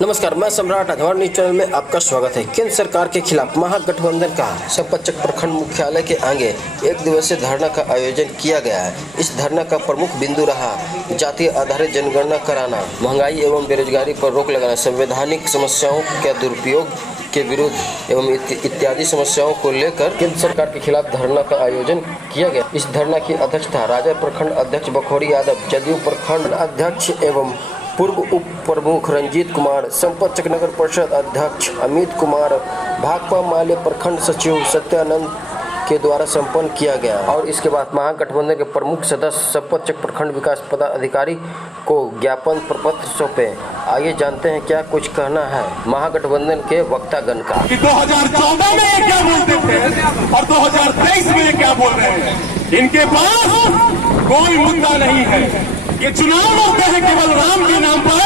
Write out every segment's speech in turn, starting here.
नमस्कार, मैं सम्राट अधवार न्यूज चैनल में आपका स्वागत है। केंद्र सरकार के खिलाफ महागठबंधन का संपतचक प्रखंड मुख्यालय के आगे एक दिवसीय धरना का आयोजन किया गया है। इस धरना का प्रमुख बिंदु रहा जातीय आधारित जनगणना कराना, महंगाई एवं बेरोजगारी पर रोक लगाना, संवैधानिक समस्याओं के दुरुपयोग के विरुद्ध एवं इत्यादि समस्याओं को लेकर केंद्र सरकार के खिलाफ धरना का आयोजन किया गया। इस धरना की अध्यक्षता राजा प्रखंड अध्यक्ष बखोरी यादव, जदयू प्रखंड अध्यक्ष एवं पूर्व उप प्रमुख रंजीत कुमार, संपतचक नगर परिषद अध्यक्ष अमित कुमार, भाकपा माले प्रखंड सचिव सत्यानंद के द्वारा संपन्न किया गया। और इसके बाद महागठबंधन के प्रमुख सदस्य संपतचक प्रखंड विकास पदाधिकारी को ज्ञापन प्रपत्र सौंपे। आइए जानते हैं क्या कुछ कहना है महागठबंधन के वक्तागण का। 2014 में ये क्या बोलते थे और 2023 में ये क्या बोल रहे हैं। इनके पास कोई मुद्दा नहीं है। ये चुनाव लड़ते हैं केवल राम के नाम पर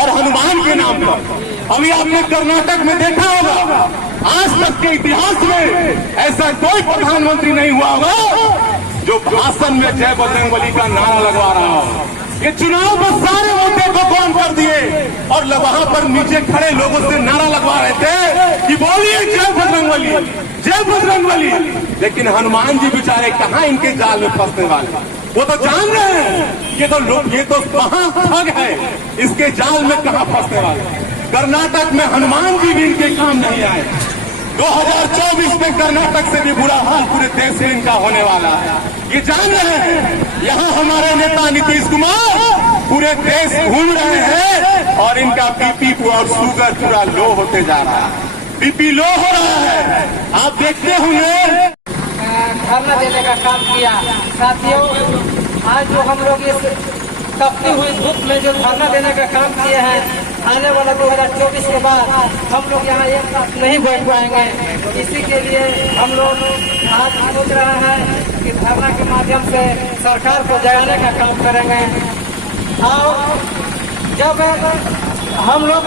और हनुमान के नाम पर। अभी आपने कर्नाटक में देखा होगा, आज तक के इतिहास में ऐसा कोई प्रधानमंत्री नहीं हुआ होगा जो भाषण में जय बजरंगबली का नारा लगवा रहा हो। ये चुनाव में सारे मुद्दे को बंद कर दिए और वहां पर नीचे खड़े लोगों से नारा लगवा रहे थे कि बोलिए जय बजरंगबली, जय बजरंगबली। लेकिन हनुमान जी बेचारे कहाँ इनके जाल में फंसने वाले, वो तो जान रहे हैं ये तो महाठग है, इसके जाल में कहाँ फंसने वाले। कर्नाटक में हनुमान जी भी इनके काम नहीं आए। 2024 में कर्नाटक से भी बुरा हाल पूरे देश में इनका होने वाला है, ये जान रहे हैं। यहाँ हमारे नेता नीतीश कुमार पूरे देश घूम रहे हैं और इनका बीपी और शुगर पूरा लो होते जा रहा है, बीपी लो हो रहा है। आप देखते होंगे धरना देने का काम किया। साथियों, आज जो हम लोग इस तपती हुई धूप में जो धरना देने का काम किए हैं, आने वाला 2024 के बाद हम लोग यहाँ एक साथ नहीं बैठ पाएंगे। इसी के लिए हम लोग आज सोच रहे हैं कि धरना के माध्यम से सरकार को जगाने का काम करेंगे। और जब हम लोग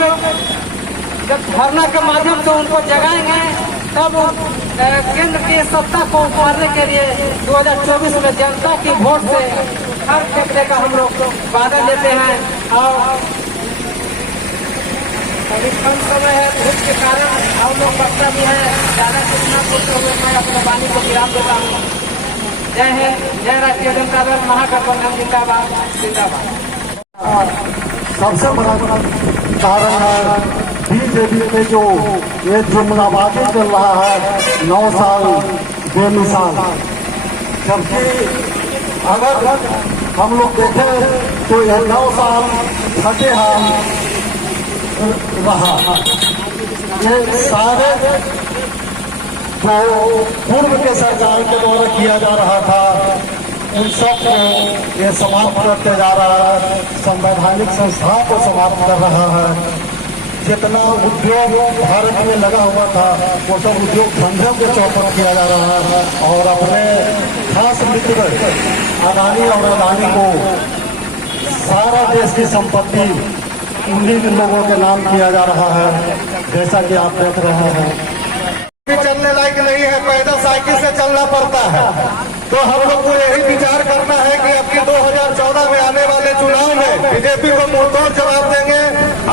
धरना के माध्यम से उनको जगाएंगे तब केंद्र की सत्ता को उतारने के लिए 2024 में जनता की वोट से हर फेंकने का हम लोग वादा लेते हैं। और अभी कम समय है, धूप के कारण हम लोग बच्चा भी है, ज्यादा कुछ न बोलते हुए मैं अपने वाणी को विराम देता हूँ। जय हिंद, जय राष्ट्रीय जनता दल, महागठबंधन जिंदाबाद जिंदाबाद। सबसे बड़ा कारण है बीजेपी में जो ये जुमलाबाजी चल रहा है, 9 साल बेमिसाल। जबकि अगर हम लोग देखें तो यह 9 साल फटे हाल रहा। ये सारे जो पूर्व के सरकार के द्वारा किया जा रहा था उन सब को ये समाप्त करते जा रहा है, संवैधानिक संस्थाओं को समाप्त कर रहा है। जितना उद्योग भारत में लगा हुआ था वो सब उद्योग धंधों को चौपट किया जा रहा है और अपने खास मित्र अदानी और अदानी को सारा देश की संपत्ति उन्हीं लोगों के नाम किया जा रहा है, जैसा कि आप देख रहे हैं। चलने लायक नहीं है, पैदल साइकिल से चलना पड़ता है। तो हम लोग को यही विचार करना है कि अब की 2014 में आने वाले चुनाव में बीजेपी को मुंहतोड़ जवाब देंगे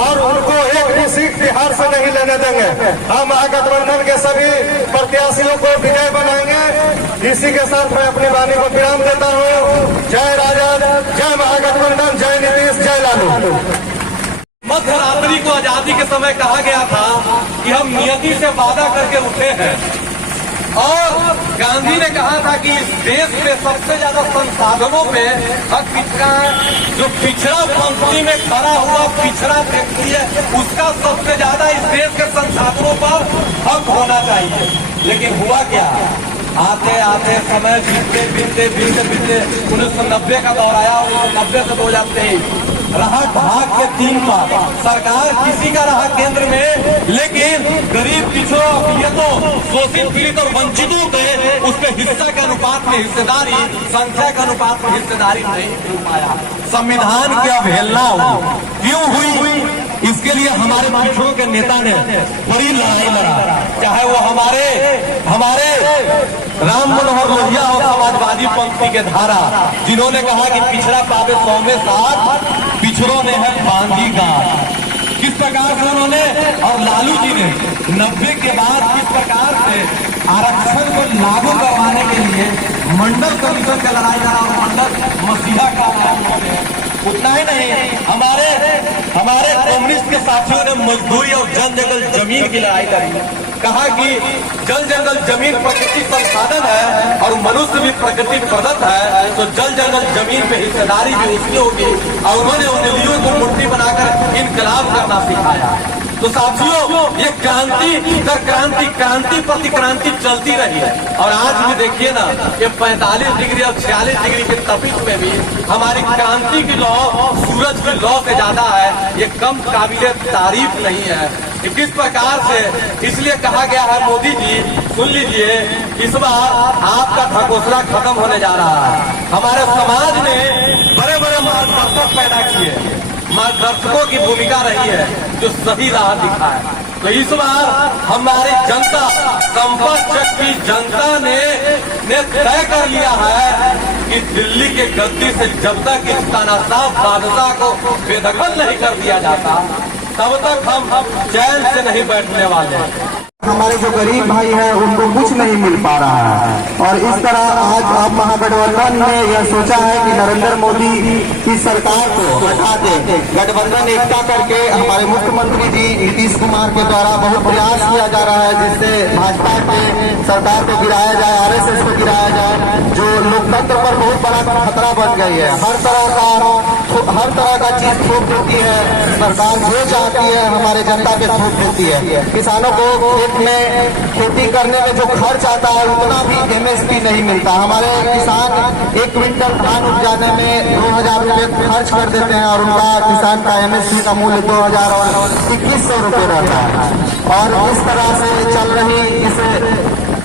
और उनको एक भी सीट बिहार से नहीं लेने देंगे। हम महागठबंधन के सभी प्रत्याशियों को विजय बनाएंगे। इसी के साथ मैं अपनी वाणी को विराम देता हूँ। जय राजद, जय महागठबंधन, जय नीतीश, जय लालू। मध्यरात्रि को आजादी के समय कहा गया था कि हम नियति से वादा करके उठे हैं और गांधी ने कहा था कि इस देश में सबसे ज्यादा संसाधनों पे हक किसका है। जो पिछड़ा पंक्ति में खड़ा हुआ पिछड़ा व्यक्ति है उसका सबसे ज्यादा इस देश के संसाधनों पर हक होना चाहिए। लेकिन हुआ क्या, आते आते समय बीतते बीतते बीतते बीतते 1990 का दौर आया। 1990 से 2023 रहा भाग के 3 बार सरकार किसी का रहा केंद्र में, लेकिन गरीब पिछड़ों तो शोषित पीड़ित और वंचितों के उस पे हिस्सा के अनुपात में हिस्सेदारी, संख्या के अनुपात में हिस्सेदारी नहीं मिल पाया। संविधान की अवहेलना क्यों हुई, इसके लिए हमारे पिछड़ों के नेता ने बड़ी लड़ाई लड़ा। चाहे वो हमारे राम मनोहर लोहिया और समाजवादी पंक्ति के धारा, जिन्होंने कहा कि पिछड़ा पावे 100 में 60, पिछड़ों ने है बांधी गांठ। किस प्रकार से उन्होंने और लालू जी ने 90 के बाद किस प्रकार से आरक्षण को लागू करवाने के लिए मंडल कमीशन का लड़ाई लड़ा और मंडल मसीहा का उतना ही नहीं, हमारे कम्युनिस्ट के साथियों ने मजदूरी और जल जंगल जमीन की लड़ाई लड़ी। कहा कि जल जंगल जमीन प्रकृति संसाधन है और मनुष्य भी प्रकृति प्रदत्त है, तो जल जंगल जमीन पे हिस्सेदारी भी उसकी होगी। और उन्होंने उंगलियों को मुट्ठी बनाकर इनकलाब करना सिखाया। तो साथियों, ये क्रांति दर क्रांति, क्रांति प्रति क्रांति चलती रही है। और आज भी देखिए ना, ये 45 डिग्री और 46 डिग्री के तपिश में भी हमारी क्रांति की लौ सूरज की लौ से ज्यादा है। ये कम काबिले तारीफ नहीं है। किस प्रकार से, इसलिए कहा गया है, मोदी जी सुन लीजिए, इस बार आपका ढकोसला खत्म होने जा रहा है। हमारे समाज ने बड़े बड़े मार्गदर्शक पैदा किए, मार्गदर्शकों की भूमिका रही है जो सही राह दिखाए। तो इस बार हमारी जनता, संपर्क शक्ति जनता ने तय कर लिया है कि दिल्ली के गद्दी से जब तक इस तानाशाह बादशाह को बेदखल नहीं कर दिया जाता, तब तक हम चैन से नहीं बैठने वाले। हमारे जो गरीब भाई हैं उनको कुछ नहीं मिल पा रहा है। और इस तरह आज आप महागठबंधन ने यह सोचा है कि नरेंद्र मोदी की सरकार को हटा दे, गठबंधन एकता करके हमारे मुख्यमंत्री जी नीतीश कुमार के द्वारा बहुत प्रयास किया जा रहा है जिससे भाजपा के सरकार को गिराया जाए, आरएसएस को गिराया जाए, जो लोकतंत्र पर बहुत बड़ा खतरा बन गई है। हर तरह का चीज थोप देती है सरकार, जो चाहती है हमारे जनता पे थोप देती है। किसानों को में खेती करने में जो खर्च आता है उतना भी एमएसपी नहीं मिलता। हमारे किसान 1 क्विंटल धान उपजाने में 2000 रुपये खर्च कर देते हैं और उनका किसान का एमएसपी का मूल्य 2000 और 2100 रुपये रहता है। और इस तरह से चल रही इस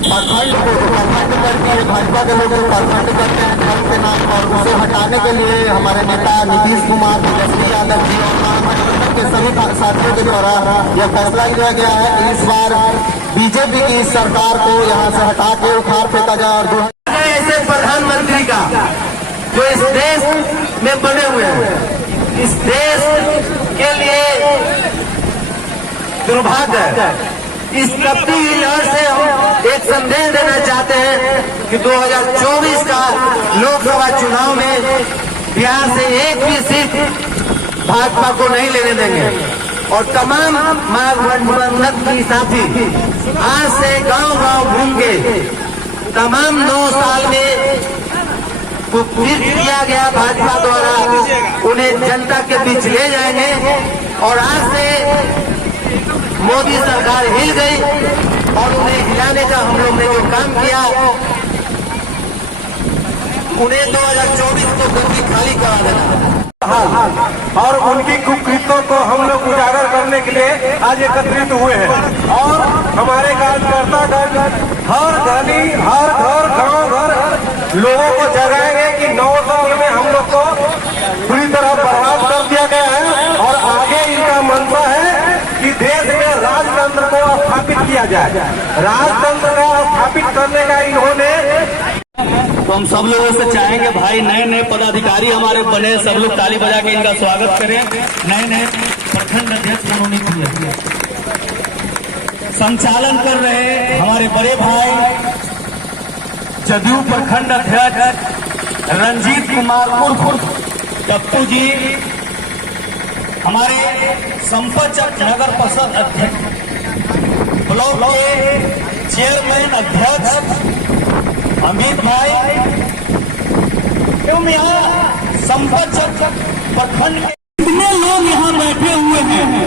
प्रखंड को प्रखंड करती है, भाजपा के लोग प्रखंड करते हैं धर्म के नाम पर, उसे हटाने के लिए हमारे नेता नीतीश कुमार, तेजस्वी यादव जी और महागठबंधन के सभी साथियों के द्वारा यह फैसला लिया गया है कि इस बार बीजेपी की सरकार को यहाँ से हटा के उखाड़ फेंका जाए। और जो ऐसे प्रधानमंत्री का जो इस देश में बने हुए हैं, इस देश के लिए दुर्भाग्य है। इस तपती हुई लहर से हम एक संदेश देना चाहते हैं कि 2024 का लोकसभा चुनाव में बिहार से एक भी सीट भाजपा को नहीं लेने देंगे। और तमाम महागठबंधन की साथी आज से गांव-गांव घूम के तमाम 9 साल में कुपित किया गया भाजपा द्वारा उन्हें जनता के बीच ले जाएंगे। और आज से मोदी सरकार हिल गई और उन्हें हिलाने का हम लोग ने जो काम किया, उन्हें 2024 को गद्दी खाली करा देना। और उनकी कुकृत्यों को हम लोग उजागर करने के लिए आज एकत्रित हुए हैं। और हमारे कार्यकर्ता हर गली, हर घर, गांव घर लोगों को जगाएंगे कि 9 साल में हम लोग को पूरी तरह बर्बाद कर दिया गया है। और आगे इनका मंशा है कि देश में राजतंत्र को स्थापित किया जाए। राजतंत्र को स्थापित करने का इन्होंने, तो हम सब लोगों से चाहेंगे भाई, नए नए पदाधिकारी हमारे बने, सब लोग ताली बजा के इनका स्वागत करें। नए नए प्रखंड अध्यक्ष मनोनीत हुए, संचालन कर रहे हमारे बड़े भाई जदयू प्रखंड अध्यक्ष रंजीत कुमार उर्फ टप्पू जी, हमारे संपतचक नगर परिषद अध्यक्ष, ब्लॉक के चेयरमैन अध्यक्ष अमित भाई एवं यहाँ संपतचक प्रखंड के कितने लोग यहाँ बैठे हुए हैं,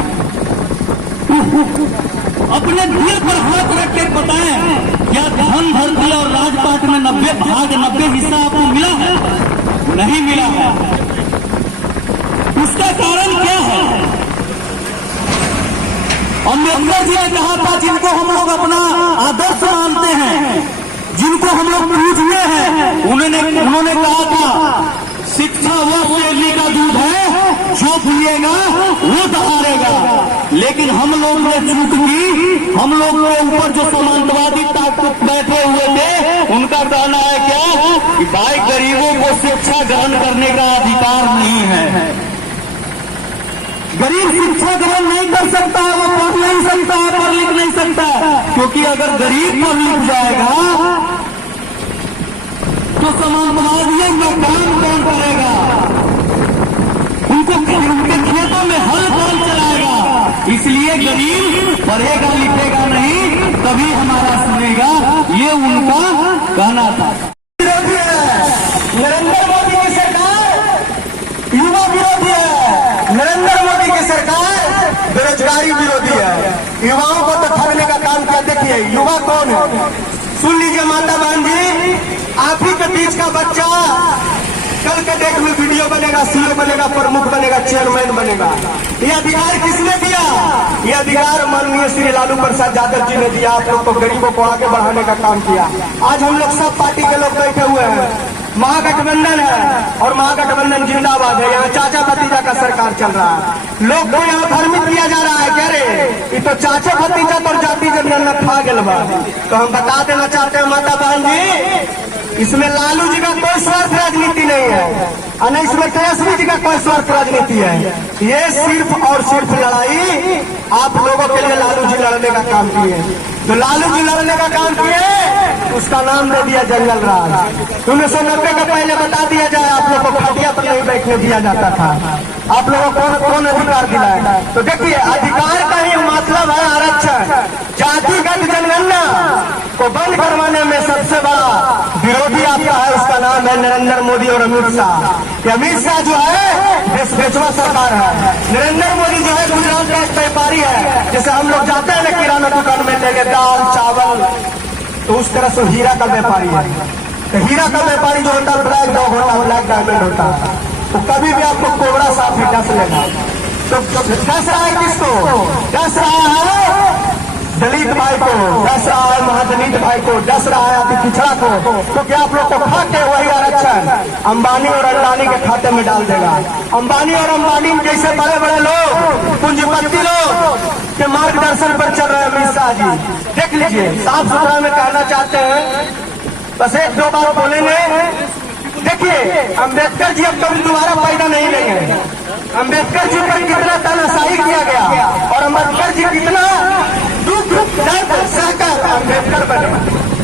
अपने दिल पर हाथ रख के बताएं, क्या धन धरती और राजपाट में 90 हिस्सा आपको मिला है? नहीं मिला है। उसका कारण क्या है? अम्बेडकर जी ने कहा था, जिनको हम लोग अपना आदर्श मानते हैं, जिनको हम लोग पूजते हैं, उन्होंने कहा था शिक्षा वो केली का दूध है, जो पिएगा वो दहाड़ेगा। लेकिन हम लोग ने चूक की, हम लोग के ऊपर जो समांतवादी ताकत बैठे हुए थे, उनका कहना है क्या कि भाई गरीबों को शिक्षा ग्रहण करने का अधिकार नहीं है। गरीब शिक्षा ग्रहण नहीं कर सकता है, वो पढ़ नहीं सकता है, पढ़ लिख नहीं सकता है, क्योंकि अगर गरीब पढ़ लिख जाएगा तो समाजवादियों में काम कौन करेगा, उनके खेतों में हल कौन चलाएगा। इसलिए गरीब पढ़ेगा लिखेगा नहीं, तभी हमारा सुनेगा, ये उनका कहना था। नरेंद्र मोदी की सरकार युवा विरोधी है, नरेंद्र मोदी की सरकार बेरोजगारी विरोधी है, युवाओं को तो ठगने का काम किया। देखिए युवा कौन है, सुन लीजिए माता बहन जी, आप ही के बीच का बच्चा कल के डेट में वीडियो बनेगा, सीओ बनेगा, प्रमुख बनेगा, चेयरमैन बनेगा। ये अधिकार किसने दिया? ये अधिकार माननीय श्री लालू प्रसाद यादव जी ने दिया। आप लोग को गरीबों को आगे बढ़ाने का काम किया। आज हम लोग सब पार्टी के लोग बैठे हुए हैं, महागठबंधन है और महागठबंधन जिंदाबाद है। यहाँ चाचा भतीजा का सरकार चल रहा है। लोग को यहाँ भ्रमित किया जा रहा है, कह रहे ये तो चाचा भतीजा तो जाति जनगणना खा गया बा। तो हम बता देना चाहते हैं माता बहन जी, इसमें लालू जी का कोई स्वार्थ राजनीति नहीं है और न इसमें तेजस्वी जी का कोई स्वार्थ राजनीति है। ये सिर्फ और सिर्फ लड़ाई आप लोगों के लिए लालू जी लड़ने का काम किए। तो लालू जी लड़ने का काम किए, उसका नाम दे दिया जंगल राज। 1990 के पहले बता दिया जाए, आप लोगों को खटिया पर नहीं बैठने दिया जाता था। आप लोगों को कौन अधिकार दिलाया? तो देखिए अधिकार का ही मतलब है आरक्षण। जातिगत जनगणना को बंद करवाने में सबसे बड़ा विरोधी आपका है, उसका नाम है नरेंद्र मोदी और अमित शाह। अमित शाह जो है देश बेचवा सरकार है, नरेंद्र मोदी जो है गुजरात का एक व्यापारी है। जैसे हम लोग जाते हैं ना किराना दुकान में लेके दाल चावल, तो उस तरह से हीरा का व्यापारी है। तो हीरा का व्यापारी जो होता है ब्लैक डॉग होता है, ब्लैक डायमंड होता है। तो कभी भी आपको कोबरा साफ ही डस लेगा। तो डस रहा है किसको? डस रहा है दलित भाई को, डस रहा है महादलित भाई को, डस रहा है अति पिछड़ा को, क्योंकि आप लोग को खा के वही आरक्षण अंबानी और अडानी के खाते में डाल देगा। अंबानी और अंबानी जैसे बड़े बड़े लोग, पूंजीपति लोग के मार्गदर्शन पर चल रहे हैं अमित शाह जी। देख लीजिए, साफ सुथरा में कहना चाहते हैं, बस एक दो बार बोलेंगे। देखिए अम्बेडकर जी अब कभी दोबारा पैदा नहीं लेंगे। अम्बेडकर जी पर कितना तानाशाही किया गया और अम्बेडकर जी कितना दुख दर्द सहकर अम्बेडकर बने।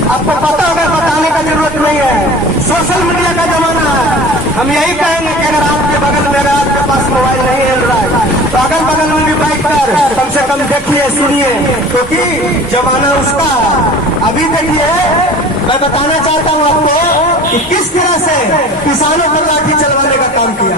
आपको पता होगा, बताने का जरूरत नहीं है, सोशल मीडिया का जमाना है। हम यही कहेंगे कि अगर आपके बगल में, अगर आपके पास मोबाइल नहीं है एंड्रॉइड, तो अगल बगल में भी बैठकर कम से कम देखिए सुनिए, क्योंकि जमाना उसका है। अभी देखिए मैं बताना चाहता हूँ आपको कि किस तरह से किसानों पर लाठी चलवाने का काम किया,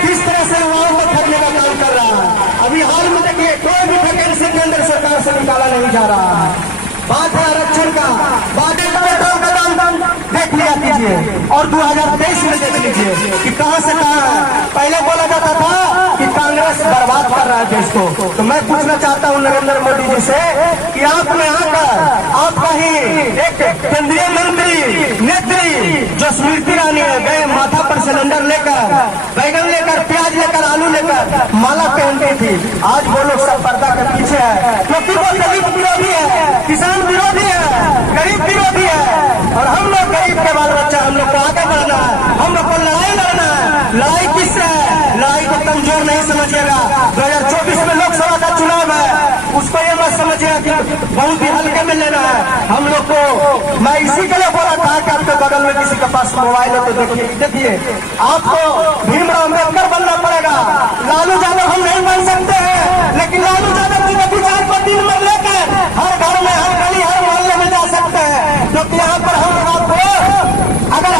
किस तरह से युवाओं को ठगने का काम कर रहा है। अभी हाल में देखिए कोई भी वैकेंसी केंद्र सरकार से निकाला नहीं जा रहा है। बात है आरक्षण का, बात है पेट्रोल का दाम देख लिया कीजिए और 2023 में देख लीजिए कि कहां से कहां है। पहले बोला जाता था कि कांग्रेस बर्बाद कर रहा है देश को। तो मैं पूछना चाहता हूं नरेंद्र मोदी जी से कि आपने आकर आपका ही एक केंद्रीय मंत्री नेत्री जो स्मृति ईरानी है, गए माथा पर सिलेंडर लेकर, बैगन लेकर, प्याज लेकर, आलू लेकर माला पहनती थी। आज वो लोग सब पर्दा के पीछे है, क्योंकि वो गरीब विरोधी है, किसान विरोधी है, गरीब विरोधी है। और हम लोग गरीब के बाल बच्चा, हम लोग को आगे बढ़ना है, हम लोग को लड़ाई लड़ना है। लड़ाई किससे है? लड़ाई को कमजोर नहीं समझिएगा। 2024 में लोकसभा का चुनाव है, उसको ये मत समझिएगा कि बहुत ही हल्के में लेना है। हम लोग को, मैं इसी के लिए बोला था कि आपके बगल में किसी के पास मोबाइल है तो देखिए आपको भीमराव अम्बेडकर बनना पड़ेगा। लालू यादव हम नहीं बन सकते हैं, लेकिन लालू यादव जी के विचार को दिल में लेकर हर घर में, हर गली, हर मोहल्ले में जा सकते हैं। क्योंकि यहाँ पर हम लोग आपको, अगर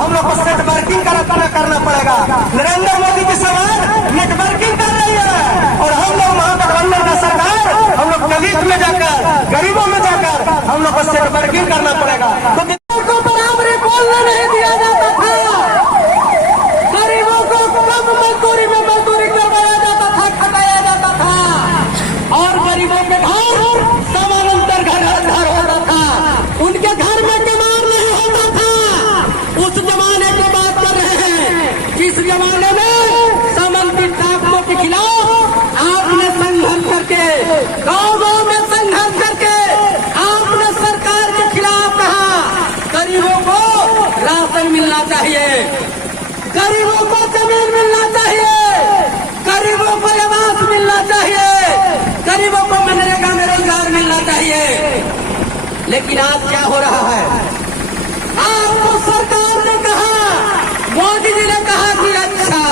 हम लोग को नेटवर्किंग करना पड़ेगा। नरेंद्र मोदी की सरकार नेटवर्किंग कर रही है और हम लोग महागठबंधन का सरकार, हम लोग दलित में जाकर, गरीबों में जाकर हम लोग को नेटवर्किंग करना पड़ेगा। क्योंकि को बराबरी बोलने नहीं दिया जाता था, गरीबों को कम मजदूरी में मजदूरी करवाया जाता था, खटाया जाता था और गरीबों के घर समानांतर घर होता था, उनके घर में बीमार नहीं होता था। उस जमाने की बात कर रहे हैं जिस जमाने में समन्वित ताकतों के खिलाफ आपने संघर्ष करके, गाँव में संघर्ष करके आपने सरकार के खिलाफ कहा गरीबों को राशन मिलना चाहिए, गरीबों को जमीन मिलना चाहिए, गरीबों को आवास गरीबों को मनरेगा में रोजगार मिलना चाहिए। लेकिन आज क्या हो रहा है, आपको सरकार ने कहा, मोदी जी ने कहा कि अच्छा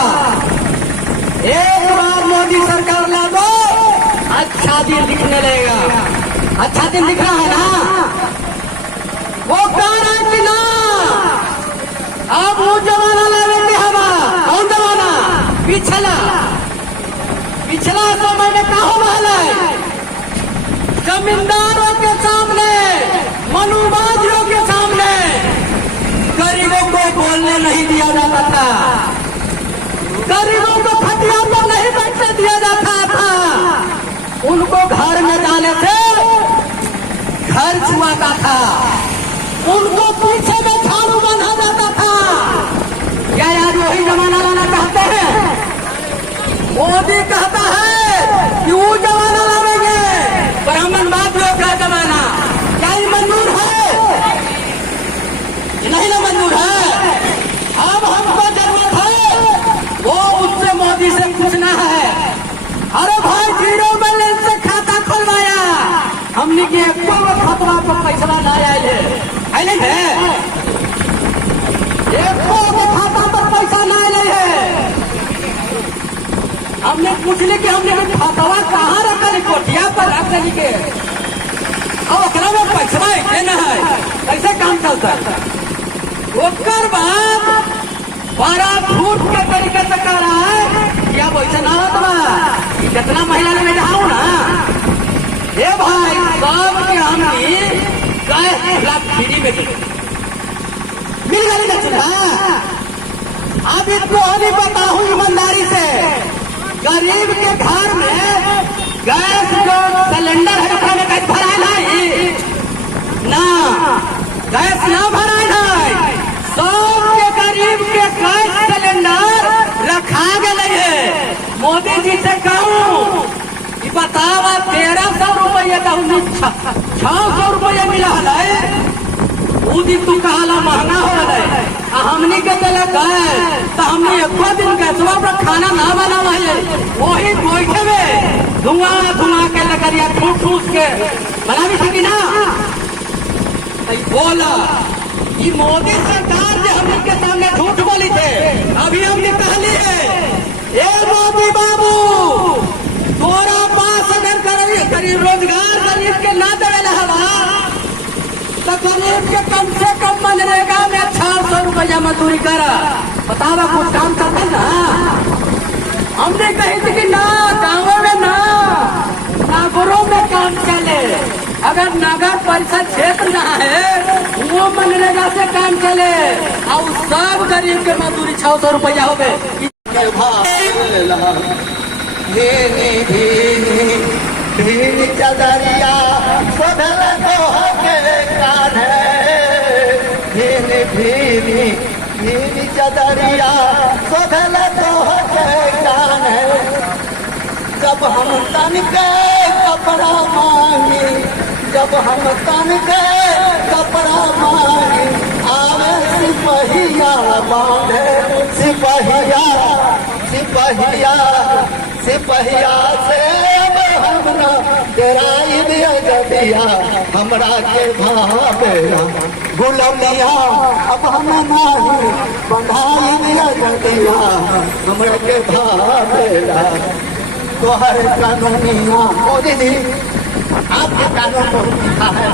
एक बार मोदी सरकार ला दो, अच्छा दिन दिखने लगेगा। अच्छा दिन दिख रहा है ना, वो कह रहा है कि ना अब वो जमाना लाने हवा। कौन जमाना? पिछला समय में कहा वाला है, जमींदारों के सामने, मनुवादियों के सामने गरीबों को बोलने नहीं दिया जाता था, गरीबों को खटिया पर नहीं बैठने दिया जाता था, उनको घर में जाने से घर छुआता था, उनको पीछे में झाड़ू बंधा जाता था। क्या यार वही जमाना लाना चाहते हैं? मोदी कहता है कि वो जमाना लाएंगे, ब्राह्मणवादियों का जमाना। क्या ये मंजूर है? नहीं ना मंजूर है। अब हमको जरूरत है वो उससे मोदी से पूछना है, अरे भाई जीरो बैलेंस से खाता खुलवाया, हमने के खतरा पर पैसा ना आए है, एक खाता पर पैसा ना आए है। हमने पूछ ली कि हमने खतवा कहाँ रखा, कोठिया पर रख ली के, और ओकरा में पैसा देना है, कैसे काम चलता है? ओकर बाद 12 फुट के तरीके से कह रहा है कि अब ऐसा ना होता, कितना महिला ने जाऊँ ना, ये भाई सब के हमने फ्री में मिल गई ना चुना। अब इसको अभी बताऊं ईमानदारी से, गरीब के घर में गैस जो सिलेंडर है उसमें गैस भराए नहीं ना, गैस ना भराए नहीं, सब के गरीब के गैस सिलेंडर रखा गए है। मोदी जी से कहूँ बतावा 1300 रुपये का 600 रुपये मिला है, वो दिन तू कहाला महंगा हो रहा है, हमने के दिला गए तो हमने एक दिन गैसवा पर खाना ना बनावा है, वही बैठे में धुआं के लगरिया ठूस के बना भी सकी ना। बोला ये मोदी सरकार जो हमने के सामने झूठ बोली थे, अभी हमने कह ली है, ए मोदी बाबू तोरा पास अगर गरीब रोजगार गरीब के ना देवेला हवा तो गरीब के कम से कम मनरेगा में 400 रुपया मजदूरी करा, बतावा कुछ काम करते ना। हमने कही थी कि ना गाँवों में ना नगरों में काम चले, अगर नगर परिषद क्षेत्र जहाँ है वो मनरेगा से काम चले और सब गरीब के मजदूरी 600 रुपया हो गए। भीनी चदरिया सोधल के कान्हे, भीनी चदरिया सोधल के कान्हे, जब हम तन के कपड़ा मांगी, जब हम तन के कपड़ा मांगी, आवे सिपहिया बांधे, सिपहिया से हमरा तेराई दिया जदिया, हमरा के भावेला गुलामिया, अब हम नहीं बंधाई दिया जदिया, हमरा के भावेला तोहर कानूनिया। मोदी जी आपके कानून बहुत लिखा है।